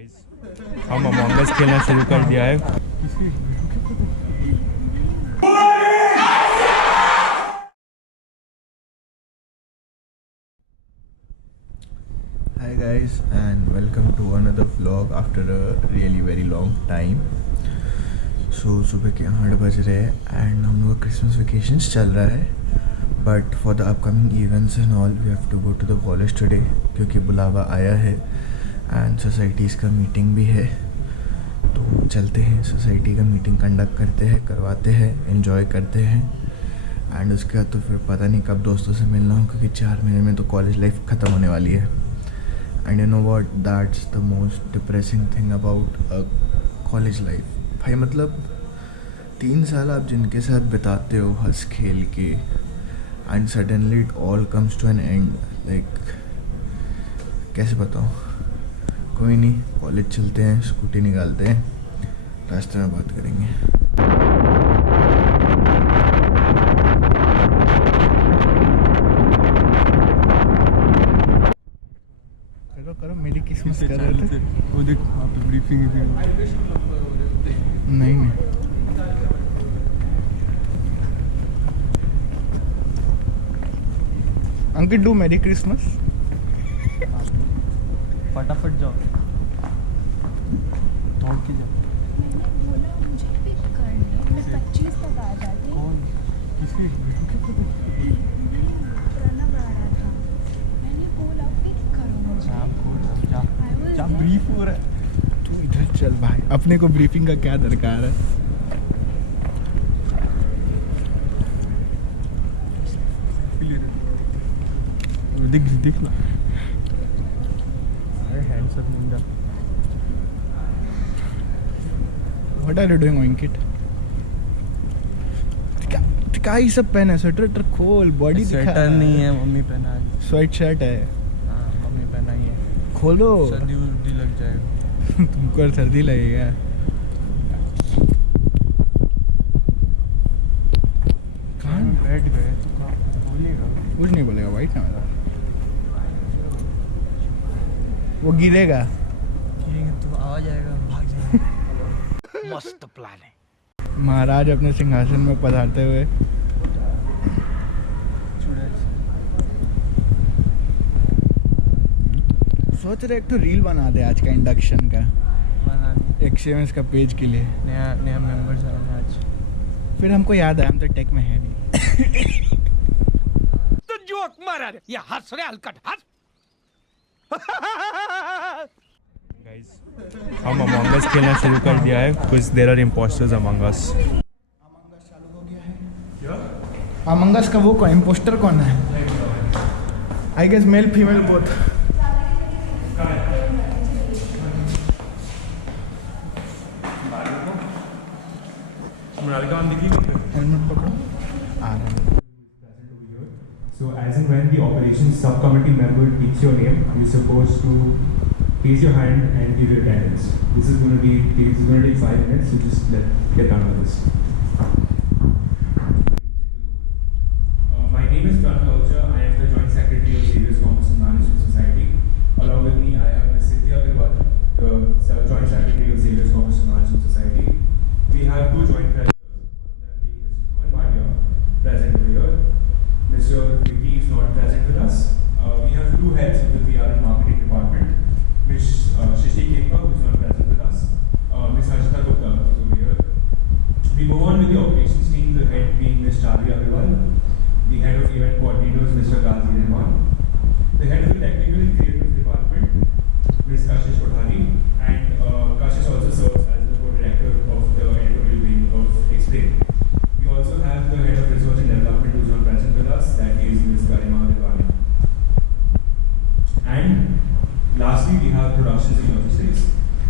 Guys हम among अस खेलना शुरू कर दिया है। Hi guys and welcome to another vlog after a really very long time. So सुबह के 8 बज रहे हैं and हम लोग का क्रिसमस वेकेशंस चल रहा है, but for the upcoming events and all we have to go to the college today क्योंकि बुलावा आया है and सोसाइटीज़ का मीटिंग भी है। तो चलते हैं, सोसाइटी का मीटिंग कंडक्ट करते हैं, करवाते हैं, एंजॉय करते हैं एंड उसके बाद तो फिर पता नहीं कब दोस्तों से मिलना हो क्योंकि 4 महीने में तो कॉलेज लाइफ ख़त्म होने वाली है। And you know what, that's the most depressing thing about college life. भाई मतलब 3 साल आप जिनके साथ बिताते हो हंस खेल के and suddenly it all comes to an end. Like कैसे बताऊँ, कोई नहीं, कॉलेज चलते हैं, स्कूटी निकालते हैं, रास्ते में बात करेंगे। करो मेरी किस्मत कर रहे थे। वो देख वहाँ पे ब्रीफिंग भी नहीं अंकित डू मेरी क्रिसमस। फटाफट जाओ, दौड़ के जाओ। मैंने बोला मुझे पिक करने, मैं 25 तक आ जाती। कौन किसी प्रणव आ रहा था, मैंने बोला पिक करो मुझे। जा ब्रीफ हो रहा है। तू इधर चल भाई, अपने को ब्रीफिंग का क्या दरकार है। दिख ना, अरे handsome ninja. What are you doing Ankit? क्या ये सब पहना है? स्वेटर खोल, बॉडी दिखा। स्वेटर नहीं है, मम्मी पहना है। स्वेट शर्ट है। हाँ मम्मी पहना ही है। खोलो, सर्दी उर्दी लग जाएगा। तुमको सर्दी लगेगा। कहाँ बैठ गए तो कहाँ बोलेगा? कुछ नहीं बोलेगा, वाइट ना मेरा, वो गिरेगा। तो आ जाएगा, भाग जाएगा। मस्त प्लान है। महाराज अपने सिंहासन में पधारते हुए। सोच रहे एक तो रील बना दे आज का इंडक्शन का, एक्सपीरियंस का पेज के लिए। नया मेंबर्स आए आज। फिर हमको याद आया हम तो टेक में है नहीं। तो जोक मारा रे, ये हंस रहे हलकट हंस। गाइस हम अमंग अस खेलना शुरू कर दिया है कुछ there are impostors among us. Among us का वो कौन इम्पोस्टर कौन है? I guess male female both. Helmet पकड़ो, आ रहा है। So as and when the operations subcommittee member takes your name, you're supposed to raise your hand and give your attendance. This is going to take 5 minutes, so just get done with this. My name is Pranav Ahuja. I am the Joint Secretary of Xavier's Commerce and Management Society. Along with me, I have Ms. Cynthia Agarwal, the Joint Secretary of Xavier's Commerce and Management Society. We have 2 joint presidents, one of them being Mr. Mohan Bhatia, present over here. Mr. Vicky is not present with us. We have 2 heads of the PR and marketing department, Ms. Shishi Kempa, who is not present with us, Ms. Harshita Gupta, who is over here. We move on with the operations team, the head being Ms. Charvi Agarwal, the head of event coordinators, Mr. Ghazi Rehman, the head of the technical and creative department, Ms. Kashish Kothari, and Kashish also serves as the co-director of the editorial wing of Explain. We also have the head of research and development who is not present with us, that is Ms. Garima Devani. And lastly, we have productions and logistics,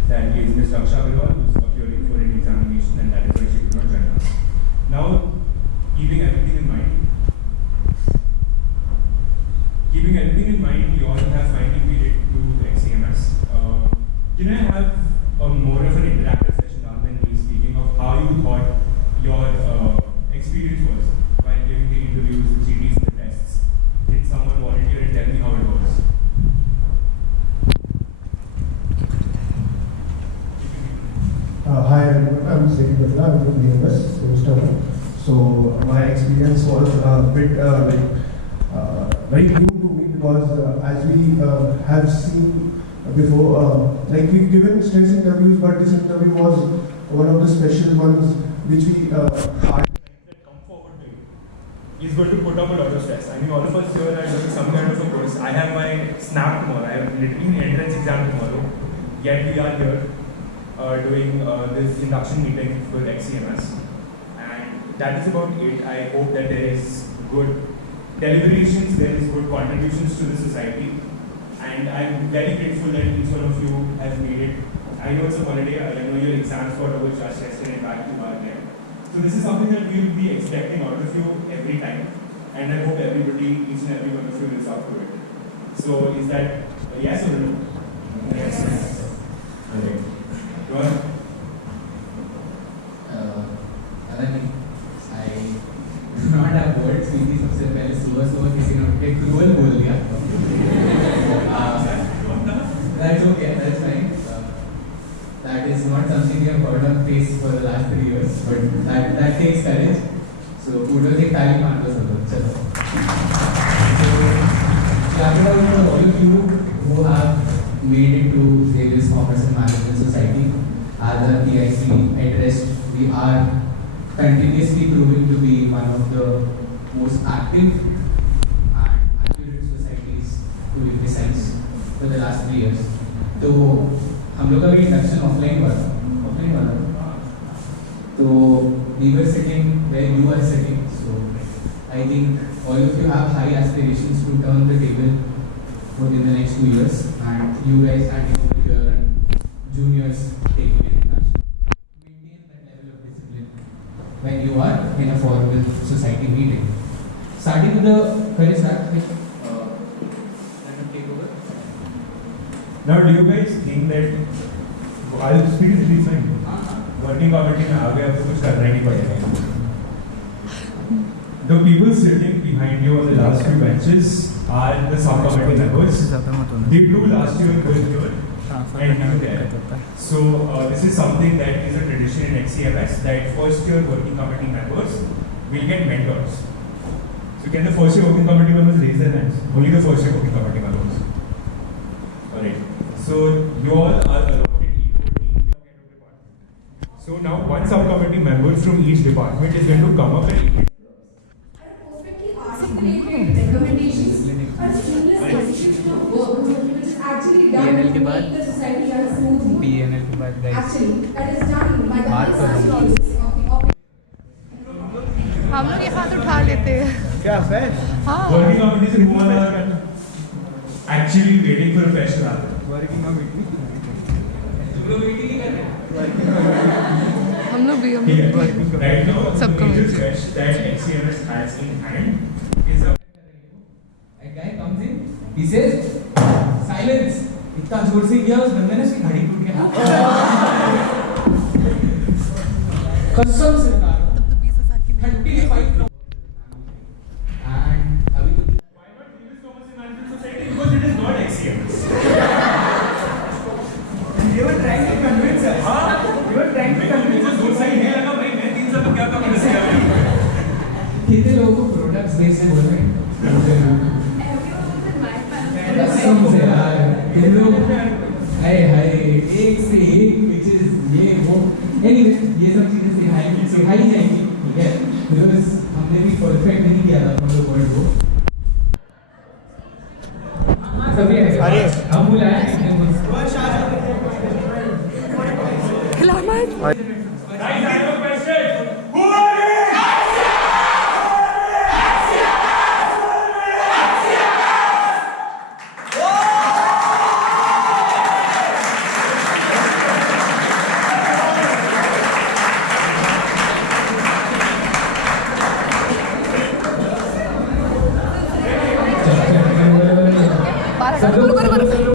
that is Ms. Raksha Agarwal, who is appearing for an examination, and that is why she could not join us. Now, keeping everything in mind, you all have finally made it to the XCMS. Can I have more of an interactive session rather than me speaking of how you thought your experience was while giving the interviews, the GDs, and the tests? Did someone volunteer and tell me how it was? I'm Seti Batla. I'm from BMS semester 1. So my experience was a bit very new to me because as we have seen before, like we've given stress interviews, but this interview was one of the special ones which we had. That come forward to you is going to put up a lot of stress. I mean, all of us here are doing some kind of a course. I have my snap tomorrow. I have literally an entrance exam tomorrow. Yet we are here doing this induction meeting for XCMS. And that is about it. I hope that there is good deliberations, there is good contributions to the society. And I'm very grateful that each one of you has made it. I know it's a holiday, I know your exams got over just yesterday, in fact, you are there. So this is something that we'll be expecting out of you every time. And I hope everybody, each and every one of you lives up to it. So is that a yes or a no? Yes. Okay. Go on. I do not have words क्योंकि सबसे पहले सुबह किसी ने उठके cruel बोल दिया. That's okay, that's fine. That is not something we have heard of face for the last 3 years, but that takes courage. So kudos एक ताली मार दो सब लोग. चलो. So clap it out for all of you who have made it to Xavier's Commerce and Management Society. As a PIC at rest, we are continuously proving to be one of the most active and accurate societies to be precise for the last 3 years. तो हम लोग का भी induction offline हुआ था. तो we were sitting where you are sitting. So I think all of you have high aspirations to turn the table within the next 2 years, and you guys standing over here and juniors taking an induction. Maintain that level of discipline when you are in a formal society meeting. Starting with the very start, let me take over. Now, do you guys think that I'll speak to this thing? Working committee में आगे आपको कुछ करना ही नहीं पड़ेगा. The people sitting behind you on the last few benches are the subcommittee members. They do last year both here and you there. So this is something that is a tradition in XCMS that first year working committee members will get mentors. So can the first year working committee members raise their hands? Only the first year working committee members. Alright. So you all are allotted equal team. So now one subcommittee member from each department is going to come up and perfectly articulated recommendations are seamless contribution of work which is actually done to make the society run smoothly. PNL के बाद guys. Actually, that is done by the बात कर रहे हैं. हम लोग ये हाथ उठा लेते हैं. क्या फैश? हाँ. working committee से who are actually waiting for a fresh start. Working committee. हम लोग भी Right now, the Subcommittee. major stretch that XCMS has in hand is a A guy comes in, he says, silence. इतना जोर से किया उस बंदे ने उसकी घड़ी टूट गया. कसम से बता रहा हूँ. 35. And अभी तो why not Xavier's Commerce and Management Society? Because it is not XCMS. they were trying to convince us. You are trying to convince us दो साइड है लगा भाई मैं 3 साल में क्या काम कर सकता हूँ. कितने लोगों को प्रोडक्ट्स बेचने बोल रहे हैं. कसम से यार इन लोग हाय एक से एक पिक्चर्स ये वो एनीवे ये सब चीजें सिखाई जाएंगी. ठीक है बिकॉज हमने भी परफेक्ट नहीं किया था हम लोग वर्ड को. सभी हम बुलाए